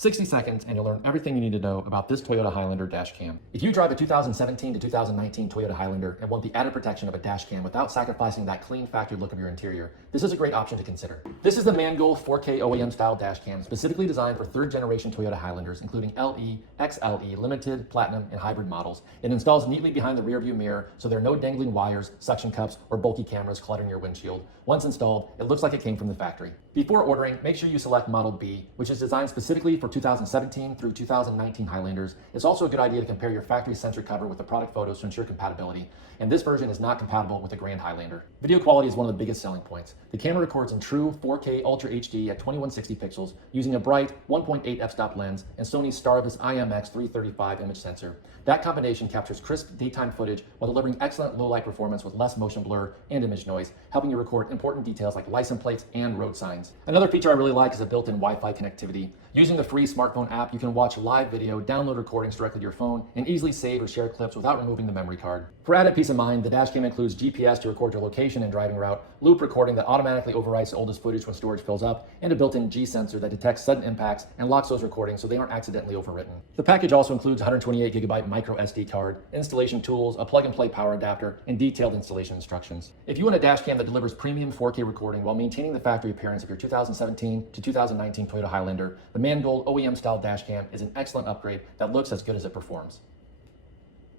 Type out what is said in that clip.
60 seconds and you'll learn everything you need to know about this Toyota Highlander dash cam. If you drive a 2017 to 2019 Toyota Highlander and want the added protection of a dash cam without sacrificing that clean factory look of your interior, this is a great option to consider. This is the Mangoal 4K OEM style dash cam specifically designed for third generation Toyota Highlanders, including LE, XLE, Limited, Platinum, and Hybrid models. It installs neatly behind the rear view mirror so there are no dangling wires, suction cups, or bulky cameras cluttering your windshield. Once installed, it looks like it came from the factory. Before ordering, make sure you select Model B, which is designed specifically for 2017 through 2019 Highlanders. It's also a good idea to compare your factory sensor cover with the product photos to ensure compatibility, and this version is not compatible with the Grand Highlander. Video quality is one of the biggest selling points. The camera records in true 4K Ultra HD at 2160 pixels using a bright 1.8 f-stop lens and Sony's Starvis IMX335 image sensor. That combination captures crisp daytime footage while delivering excellent low-light performance with less motion blur and image noise, helping you record important details like license plates and road signs. Another feature I really like is a built-in Wi-Fi connectivity. Using the free smartphone app, you can watch live video, download recordings directly to your phone, and easily save or share clips without removing the memory card. For added peace of mind, the dash cam includes GPS to record your location and driving route, loop recording that automatically overwrites the oldest footage when storage fills up, and a built-in G sensor that detects sudden impacts and locks those recordings so they aren't accidentally overwritten. The package also includes a 128GB micro SD card, installation tools, a plug-and-play power adapter, and detailed installation instructions. If you want a dash cam that delivers premium 4K recording while maintaining the factory appearance of your 2017 to 2019 Toyota Highlander, the Mangoal OEM style dash cam is an excellent upgrade that looks as good as it performs.